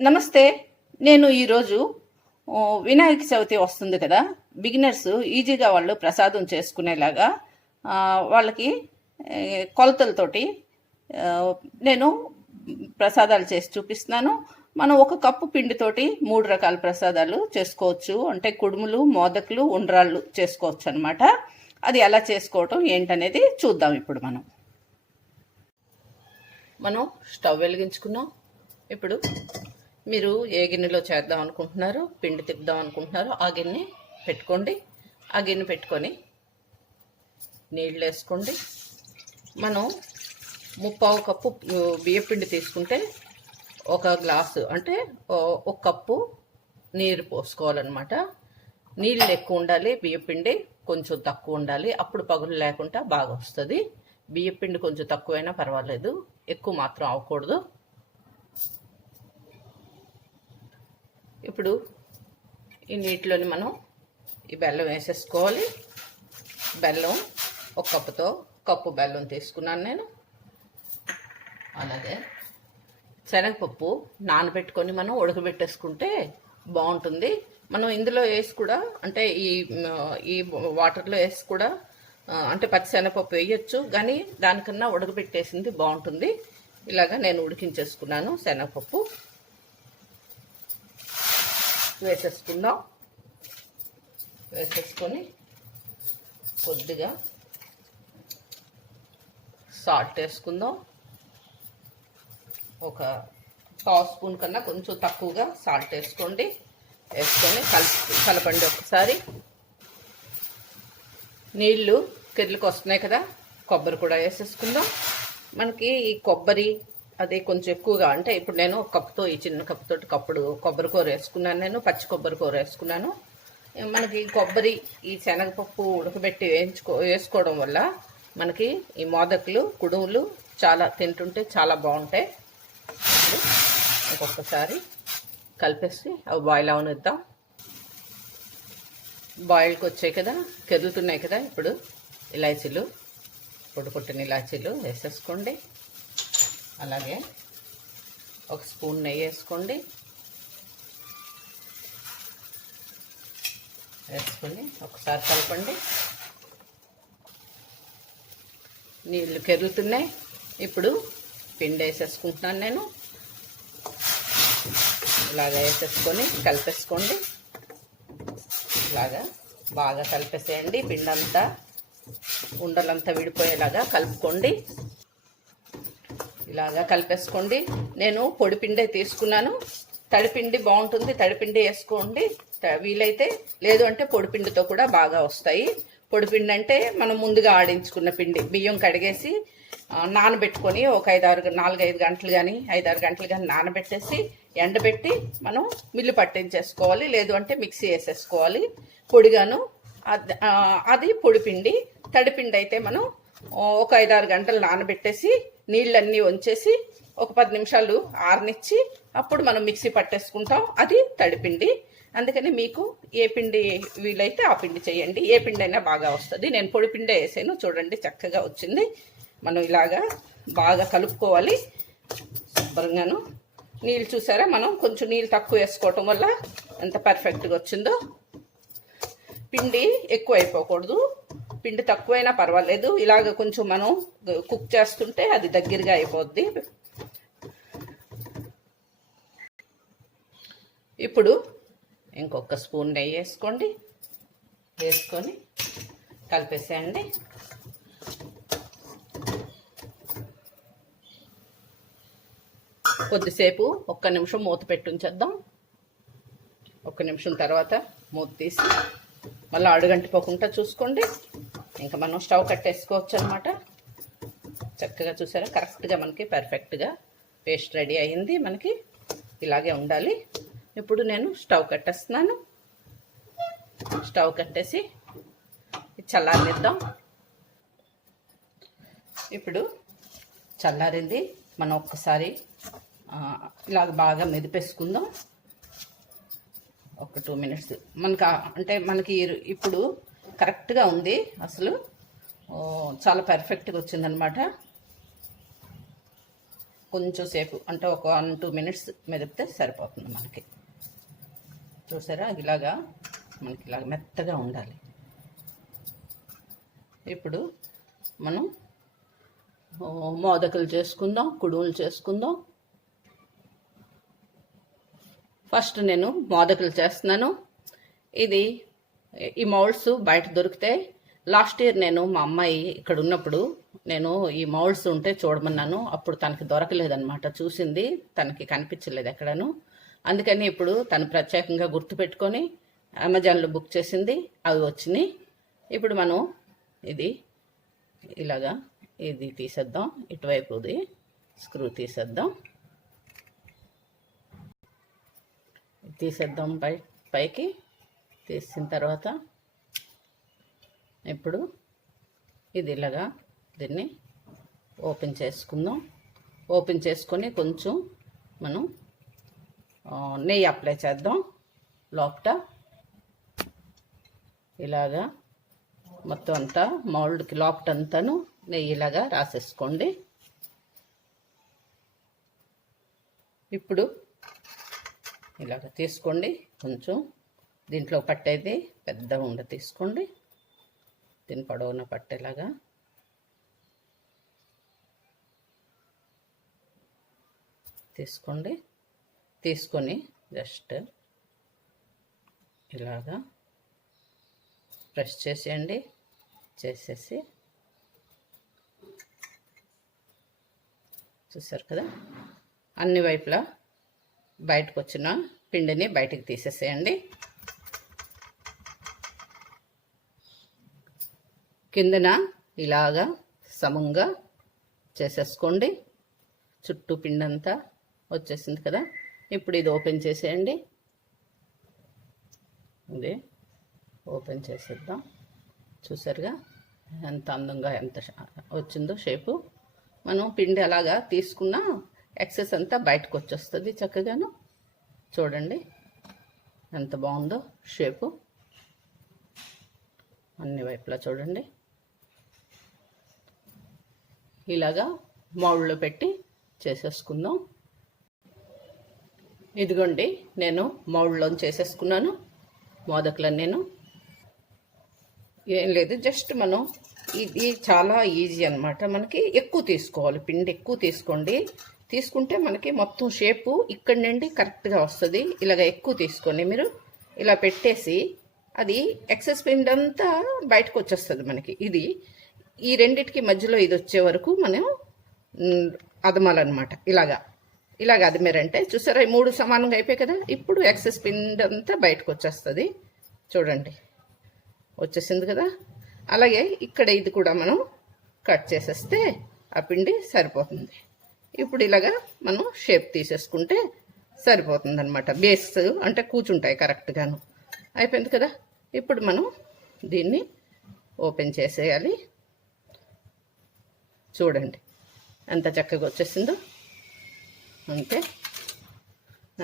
నమస్తే. నేను ఈరోజు వినాయక చవితి వస్తుంది కదా, బిగినర్స్ ఈజీగా వాళ్ళు ప్రసాదం చేసుకునేలాగా వాళ్ళకి కొలతలతోటి నేను ప్రసాదాలు చేసి చూపిస్తున్నాను. మనం ఒక కప్పు పిండితోటి 3 రకాల ప్రసాదాలు చేసుకోవచ్చు. అంటే కుడుములు, మోదకులు, ఉండ్రాళ్ళు చేసుకోవచ్చు అనమాట. అది ఎలా చేసుకోవటం ఏంటనేది చూద్దాం. ఇప్పుడు మనం స్టవ్ వెలిగించుకున్నాం. ఇప్పుడు మీరు ఏ గిన్నెలో చేద్దాం అనుకుంటున్నారో, పిండి తిప్పుదాం అనుకుంటున్నారో ఆ గిన్నె పెట్టుకోండి. ఆ గిన్నె పెట్టుకొని నీళ్ళు వేసుకోండి. మనం 3/4 కప్పు బియ్యపిండి తీసుకుంటే 1 గ్లాసు అంటే 1 కప్పు నీరు పోసుకోవాలన్నమాట. నీళ్ళు ఎక్కువ ఉండాలి, బియ్యపిండి కొంచెం తక్కువ ఉండాలి. అప్పుడు పగులు లేకుండా బాగా వస్తుంది. బియ్యపిండి కొంచెం తక్కువైనా పర్వాలేదు, ఎక్కువ మాత్రం అవ్వకూడదు. ఇప్పుడు ఈ నీటిలోని మనం ఈ బెల్లం వేసేసుకోవాలి. బెల్లం 1 కప్పు బెల్లం తీసుకున్నాను నేను. అలాగే శనగపప్పు నానబెట్టుకొని మనం ఉడకబెట్టేసుకుంటే బాగుంటుంది. మనం ఇందులో వేసి కూడా, అంటే ఈ వాటర్లో వేసి కూడా, అంటే పచ్చి శనగపప్పు వేయచ్చు, కానీ దానికన్నా ఉడకబెట్టేసింది బాగుంటుంది. ఇలాగా నేను ఉడికించేసుకున్నాను. శనగపప్పు వేసేసుకుందాం. వేసేసుకొని కొద్దిగా సాల్ట్ వేసుకుందాం. 1/2 స్పూన్ కన్నా కొంచెం తక్కువగా సాల్ట్ వేసుకోండి. వేసుకొని కలపండి ఒకసారి. నీళ్ళు కెర్లకు వస్తున్నాయి కదా, కొబ్బరి కూడా వేసేసుకుందాం. మనకి ఈ కొబ్బరి అదే కొంచెం ఎక్కువగా, అంటే ఇప్పుడు నేను ఈ చిన్న కప్పుతోటి కప్పుడు కొబ్బరి కూర వేసుకున్నాను. నేను పచ్చి కొబ్బరి కూర వేసుకున్నాను. మనకి కొబ్బరి, ఈ శనగపప్పు ఉడకబెట్టి వేసుకోవడం వల్ల మనకి ఈ మోదకులు, కుడుములు చాలా తింటుంటే చాలా బాగుంటాయి. ఇంకొకసారి కలిపేసి అవి బాయిల్ అవనిద్దాం. బాయిల్కి వచ్చాయి కదా, కెదులుతున్నాయి కదా. ఇప్పుడు ఇలాచీలు, పొడికొట్టిన ఇలాచీలు వేసేసుకోండి. అలాగే 1 స్పూన్ నెయ్యి వేసుకోండి. వేసుకొని ఒకసారి కలపండి. నీళ్ళు కెరుగుతున్నాయి. ఇప్పుడు పిండి వేసేసుకుంటున్నాను నేను. ఇలాగా వేసేసుకొని కలిపేసుకోండి. ఇలాగా బాగా కలిపేసేయండి. పిండి అంతా, ఉండలంతా విడిపోయేలాగా కలుపుకోండి. ఇలాగా కలిపేసుకోండి. నేను పొడిపిండే తీసుకున్నాను. తడిపిండి బాగుంటుంది, తడిపిండి వేసుకోండి వీలైతే. లేదు అంటే పొడిపిండితో కూడా బాగా వస్తాయి. పొడిపిండి అంటే మనం ముందుగా ఆడించుకున్న పిండి, బియ్యం కడిగేసి నానబెట్టుకొని ఒక 4-5 గంటలు కానీ 5-6 గంటలు కానీ నానబెట్టేసి ఎండబెట్టి మనం మిల్లు పట్టించేసుకోవాలి. లేదు అంటే మిక్సీ వేసేసుకోవాలి పొడిగాను. అది పొడిపిండి. తడిపిండి అయితే మనం ఒక 5-6 గంటలు నానబెట్టేసి నీళ్ళన్నీ వంచేసి ఒక 10 నిమిషాలు ఆరనిచ్చి అప్పుడు మనం మిక్సీ పట్టేసుకుంటాం. అది తడిపిండి. అందుకని మీకు ఏ పిండి వీలైతే ఆ పిండి చేయండి. ఏ పిండి అయినా బాగా వస్తుంది. నేను పొడి పిండే వేసాను, చూడండి చక్కగా వచ్చింది. మనం ఇలాగా బాగా కలుపుకోవాలి శుభ్రంగాను. నీళ్ళు చూసారా, మనం కొంచెం నీళ్ళు తక్కువ వేసుకోవటం వల్ల ఎంత పర్ఫెక్ట్గా వచ్చిందో. పిండి ఎక్కువ అయిపోకూడదు, పిండి తక్కువైనా పర్వాలేదు. ఇలాగ కొంచెం మనం కుక్ చేస్తుంటే అది దగ్గరగా అయిపోద్ది. ఇప్పుడు ఇంకొక స్పూన్ నెయ్యి వేసుకోండి. వేసుకొని కలిపేసేయండి. కొద్దిసేపు 1 నిమిషం మూత పెట్టి ఉంచేద్దాం. 1 నిమిషం తర్వాత మూత తీసి మళ్ళీ అడుగంటిపోకుండా చూసుకోండి. ఇంకా మనం స్టవ్ కట్టేసుకోవచ్చు అనమాట. చక్కగా చూసారా, కరెక్ట్గా మనకి పర్ఫెక్ట్గా పేస్ట్ రెడీ అయింది. మనకి ఇలాగే ఉండాలి. ఇప్పుడు నేను స్టవ్ కట్టేస్తున్నాను. స్టవ్ కట్టేసి చల్లారనిద్దాం. ఇప్పుడు చల్లారింది. మనం ఒక్కసారి ఇలాగ బాగా మెదిపేసుకుందాం. ఒక 2 మినిట్స్. మనకి ఇప్పుడు కరెక్ట్గా ఉంది. అసలు చాలా పర్ఫెక్ట్గా వచ్చిందనమాట. కొంచెం సేపు అంటే ఒక 1-2 మినిట్స్ మెదిపితే సరిపోతుంది మనకి. చూసారా, ఇలాగా మనకి ఇలాగ మెత్తగా ఉండాలి. ఇప్పుడు మనం మోదకులు చేసుకుందాం, కుడుములు చేసుకుందాం. ఫస్ట్ నేను మోదకులు చేస్తున్నాను. ఈ మౌల్డ్స్ బయట దొరికితే లాస్ట్ ఇయర్ నేను మా అమ్మాయి ఇక్కడ ఉన్నప్పుడు నేను ఈ మౌల్డ్స్ ఉంటే చూడమన్నాను. అప్పుడు తనకి దొరకలేదన్నమాట. చూసింది, తనకి కనిపించలేదు ఎక్కడను. అందుకని ఇప్పుడు తను ప్రత్యేకంగా గుర్తుపెట్టుకొని అమెజాన్లో బుక్ చేసింది, అవి వచ్చినాయి. ఇప్పుడు మనం ఇలాగా ఇది తీసేద్దాం, ఇటువైపుది స్క్రూ తీసేద్దాం పైకి తీసిన తర్వాత ఇప్పుడు ఇలాగా దీన్ని ఓపెన్ చేసుకుందాం. ఓపెన్ చేసుకొని కొంచెం మనం నెయ్యి అప్లై చేద్దాం లోపట. ఇలాగా మొత్తం అంతా మౌల్డ్కి లోపటంతాను నెయ్యి ఇలాగా రాసేసుకోండి. ఇప్పుడు ఇలాగ తీసుకోండి, కొంచెం దీంట్లో పట్టేది పెద్ద ఉండ తీసుకోండి, దీని పొడవున పట్టేలాగా. తీసుకొని జస్ట్ ఇలాగా ప్రెస్ చేసేయండి. చేసేసి చూసారు కదా, అన్ని వైపులా బయటకు వచ్చిన పిండిని బయటికి తీసేసేయండి. కిందన ఇలాగా సమంగా చేసేసుకోండి. చుట్టూ పిండి అంతా వచ్చేసింది కదా. ఇప్పుడు ఇది ఓపెన్ చేసేయండి. ఇది ఓపెన్ చేసేద్దాం. చూసారుగా ఎంత అందంగా ఎంత వచ్చిందో షేపు. మనం పిండి అలాగా తీసుకున్నా ఎక్సెస్ అంతా బయటకు వచ్చేస్తుంది చక్కగాను. చూడండి ఎంత బాగుందో షేపు. అన్ని వైపులా చూడండి. ఇలాగా మౌల్డ్లో పెట్టి చేసేసుకుందాం. ఇదిగోండి, నేను మౌల్డ్లో చేసేసుకున్నాను మోదకులను. నేను ఏం లేదు, జస్ట్ మనం ఇది చాలా ఈజీ అన్నమాట. మనకి ఎక్కువ తీసుకోవాలి, పిండి ఎక్కువ తీసుకోండి. తీసుకుంటే మనకి మొత్తం షేపు ఇక్కడి నుండి కరెక్ట్గా వస్తుంది. ఇలాగ ఎక్కువ తీసుకొని మీరు ఇలా పెట్టేసి అది ఎక్సెస్ పిండి అంతా బయటకు వచ్చేస్తుంది మనకి. ఈ రెండిటికి మధ్యలో ఇది వచ్చే వరకు మనం అదమాలన్నమాట. ఇలాగ అదిమారంటే చూసారా, 3 సమానంగా అయిపోయాయి కదా. ఇప్పుడు ఎక్సెస్ పిండి అంతా బయటకు వచ్చేస్తుంది. చూడండి వచ్చేసింది కదా. అలాగే ఇక్కడ ఇది కూడా మనం కట్ చేసేస్తే ఆ పిండి సరిపోతుంది. ఇప్పుడు ఇలాగా మనం షేప్ తీసేసుకుంటే సరిపోతుంది అనమాట. బేస్ అంటే కూర్చుంటాయి కరెక్ట్గాను. అయిపోయింది కదా. ఇప్పుడు మనం దీన్ని ఓపెన్ చేసేయాలి. చూడండి ఎంత చక్కగా వచ్చేసిందో, అంతే,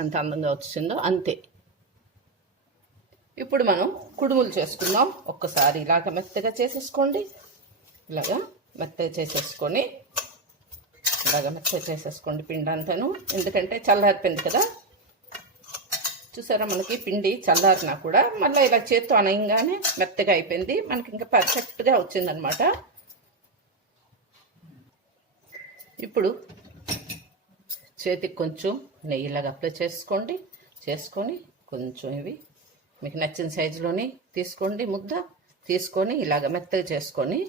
ఎంత అందంగా వచ్చేసిందో అంతే. ఇప్పుడు మనం కుడుములు చేసుకుందాం. ఒక్కసారి ఇలాగ మెత్తగా చేసేసుకోండి. ఇలాగా మెత్తగా చేసేసుకొని పిండి అంతాను. ఎందుకంటే చల్లారిపోయింది కదా. చూసారా, మనకి పిండి చల్లారినా కూడా మళ్ళీ ఇలా చేత్తో అనగానే మెత్తగా అయిపోయింది. మనకి ఇంకా పర్ఫెక్ట్గా వచ్చిందనమాట. ఇప్పుడు చేతికి కొంచెం నెయ్యిలాగా అప్లై చేసుకొని కొంచెం ఇవి మీకు నచ్చిన సైజులోని తీసుకోండి. ముద్ద తీసుకొని ఇలాగ మెత్తగా చేసుకొని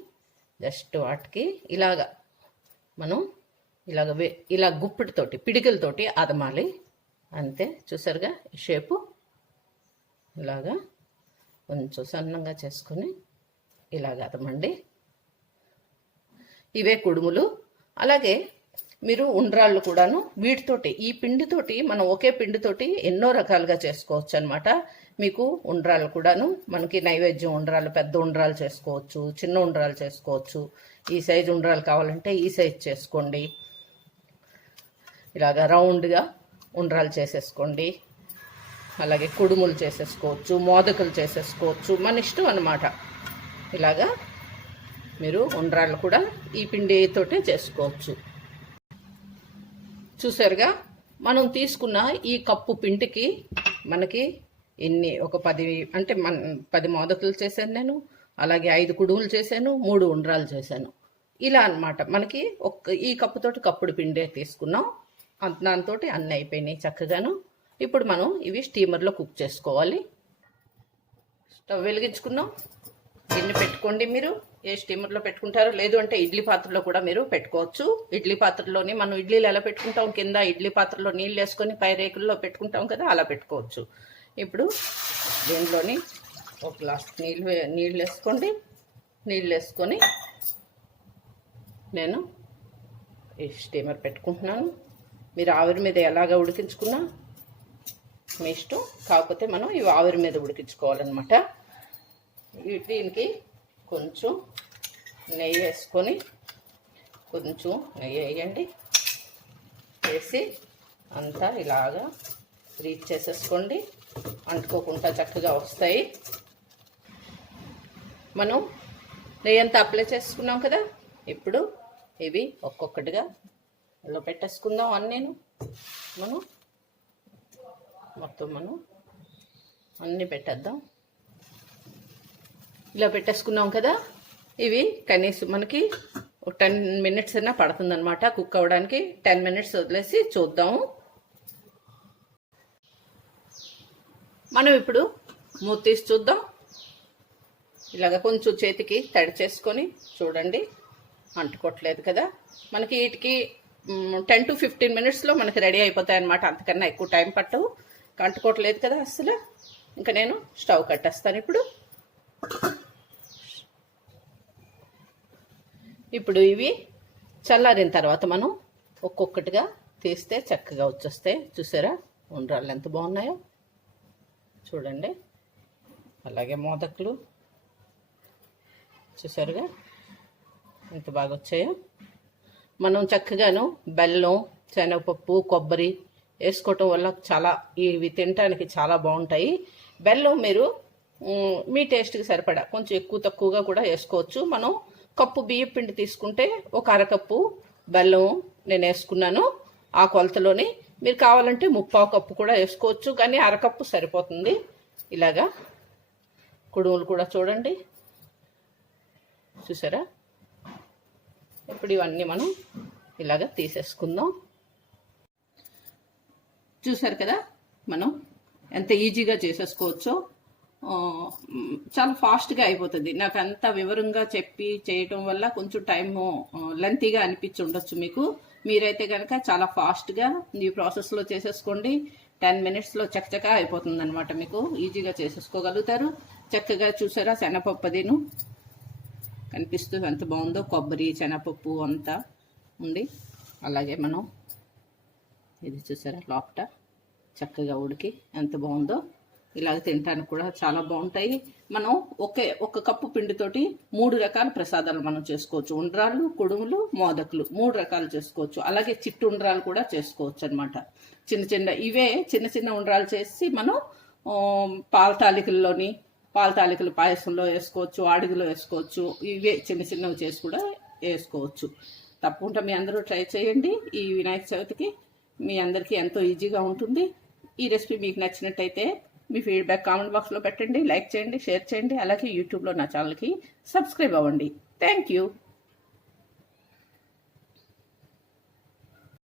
జస్ట్ వాటికి మనం ఇలా గుప్పిడితోటి పిడికిలతోటి అదమాలి అంతే. చూసారుగా ఈ షేపు. ఇలాగా కొంచెం సన్నంగా చేసుకొని ఇలాగ అదమండి. ఇవే కుడుములు. అలాగే మీరు ఉండ్రాళ్ళు కూడాను వీటితోటి, ఈ పిండితోటి మనం ఒకే పిండితోటి ఎన్నో రకాలుగా చేసుకోవచ్చు అనమాట. మీకు ఉండ్రాళ్ళు కూడాను మనకి నైవేద్యం ఉండ్రాళ్ళు, పెద్ద ఉండ్రాలు చేసుకోవచ్చు, చిన్న ఉండ్రాలు చేసుకోవచ్చు. ఈ సైజు ఉండ్రాలు కావాలంటే ఈ సైజు చేసుకోండి. ఇలాగా రౌండ్గా ఉండ్రాలు చేసేసుకోండి. అలాగే కుడుములు చేసేసుకోవచ్చు, మోదకులు చేసేసుకోవచ్చు, మన ఇష్టం అన్నమాట. ఇలాగా మీరు ఉండ్రాళ్ళు కూడా ఈ పిండితోటే చేసుకోవచ్చు. చూసారుగా, మనం తీసుకున్న ఈ కప్పు పిండికి మనకి ఒక 10 అంటే 10 మోదకులు చేశాను నేను. అలాగే 5 కుడుములు చేశాను, 3 ఉండ్రాలు చేశాను. ఇలా అన్నమాట. మనకి ఈ కప్పుతోటి కప్పుడు పిండే తీసుకున్నాం. దాంతో అన్నీ అయిపోయినాయి చక్కగాను. ఇప్పుడు మనం ఇవి స్టీమర్లో కుక్ చేసుకోవాలి. స్టవ్ వెలిగించుకున్నాం. గిన్నె పెట్టుకోండి. మీరు ఏ స్టీమర్లో పెట్టుకుంటారో, లేదు అంటే ఇడ్లీ పాత్రలో కూడా మీరు పెట్టుకోవచ్చు. ఇడ్లీ పాత్రలోని మనం ఇడ్లీలు ఎలా పెట్టుకుంటాం, కింద ఇడ్లీ పాత్రలో నీళ్ళు వేసుకొని పై రేకుల్లో పెట్టుకుంటాం కదా, అలా పెట్టుకోవచ్చు. ఇప్పుడు దీనిలోని ఒక గ్లాస్ నీళ్ళు వేసుకోండి. నీళ్ళు వేసుకొని నేను ఈ స్టీమర్ పెట్టుకుంటున్నాను. మీరు ఆవిరి మీద ఎలాగ ఉడికించుకున్నా మీ ఇష్టం. కాకపోతే మనం ఇవి ఆవిరి మీద ఉడికించుకోవాలన్నమాట. దీనికి కొంచెం నెయ్యి వేసుకొని, కొంచెం నెయ్యి వేయండి. వేసి అంతా ఇలాగా రీచ్ చేసేసుకోండి. అంటుకోకుండా చక్కగా వస్తాయి. మనం నెయ్యి అంతా అప్లై చేసుకున్నాం కదా. ఇప్పుడు ఇవి ఒక్కొక్కటిగా ఇలా పెట్టేసుకుందాం. మనం మొత్తం అన్నీ పెట్టేద్దాం. ఇలా పెట్టేసుకున్నాం కదా. ఇవి కనీసం మనకి 10 మినిట్స్ అయినా పడుతుందన్నమాట కుక్ అవ్వడానికి. 10 మినిట్స్ వదిలేసి చూద్దాము. మనం ఇప్పుడు మూత తీసి చూద్దాం. ఇలాగ కొంచెం చేతికి తడి చేసుకొని చూడండి, అంటుకోవట్లేదు కదా. మనకి వీటికి 10 to 15 మినిట్స్లో మనకి రెడీ అయిపోతాయి అన్నమాట. అంతకన్నా ఎక్కువ టైం పట్టవు. అంటుకోవట్లేదు కదా అసలు. ఇంకా నేను స్టవ్ కట్టేస్తాను. ఇప్పుడు ఇవి చల్లారిన తర్వాత మనం ఒక్కొక్కటిగా తీస్తే చక్కగా వచ్చేస్తాయి. చూసారా ఉండ్రాళ్ళు ఎంత బాగున్నాయో చూడండి. అలాగే మోదకులు చూసారుగా ఎంత బాగా వచ్చాయో. మనం చక్కగాను బెల్లం, శనగపప్పు, కొబ్బరి వేసుకోవటం వల్ల ఇవి తినడానికి చాలా బాగుంటాయి. బెల్లం మీరు మీ టేస్ట్కి సరిపడా కొంచెం ఎక్కువ తక్కువగా కూడా వేసుకోవచ్చు. మనం కప్పు బియ్యం పిండి తీసుకుంటే ఒక అరకప్పు బెల్లం నేను వేసుకున్నాను ఆ కొలతలోని. మీరు కావాలంటే 3/4 కప్పు కూడా వేసుకోవచ్చు, కానీ అరకప్పు సరిపోతుంది. ఇలాగా కుడుములు కూడా చూడండి, చూసారా. ఇప్పుడు ఇవన్నీ మనం ఇలాగా తీసేసుకుందాం. చూసారు కదా మనం ఎంత ఈజీగా చేసేసుకోవచ్చో. చాలా ఫాస్ట్గా అయిపోతుంది. నాకు అంత వివరంగా చెప్పి చేయటం వల్ల కొంచెం టైము లెంతీగా అనిపించి ఉండొచ్చు మీకు. మీరైతే కనుక చాలా ఫాస్ట్గా ఈ ప్రాసెస్లో చేసేసుకోండి. 10 మినిట్స్లో చక్కగా అయిపోతుంది అనమాట. మీకు ఈజీగా చేసేసుకోగలుగుతారు. చక్కగా చూసారా శనగపప్పు అదిను కనిపిస్తూ ఎంత బాగుందో. కొబ్బరి, శనగపప్పు అంతా ఉంది. అలాగే మనం ఇది చూసారా లోపట చక్కగా ఉడికి ఎంత బాగుందో. ఇలాగ తినడానికి కూడా చాలా బాగుంటాయి. మనం ఒక కప్పు పిండితోటి 3 రకాల ప్రసాదాలు మనం చేసుకోవచ్చు. ఉండ్రాళ్ళు, కుడుములు, మోదకులు 3 రకాలు చేసుకోవచ్చు. అలాగే చిట్టు ఉండ్రాలు కూడా చేసుకోవచ్చు అనమాట. ఇవే చిన్న చిన్న ఉండ్రాలు చేసి మనం పాల తాలికలు పాయసంలో వేసుకోవచ్చు, ఆడిగలో వేసుకోవచ్చు. ఇవే చిన్న చిన్నవి చేసి కూడా వేసుకోవచ్చు. తప్పకుండా మీ అందరూ ట్రై చేయండి. ఈ వినాయక చవితికి మీ అందరికీ ఎంతో ఈజీగా ఉంటుంది. ఈ రెసిపీ మీకు నచ్చినట్టయితే మీ ఫీడ్బ్యాక్ కామెంట్ బాక్స్లో పెట్టండి, లైక్ చేయండి, షేర్ చేయండి. అలాగే యూట్యూబ్లో నా ఛానల్కి సబ్స్క్రైబ్ అవ్వండి. Thank you.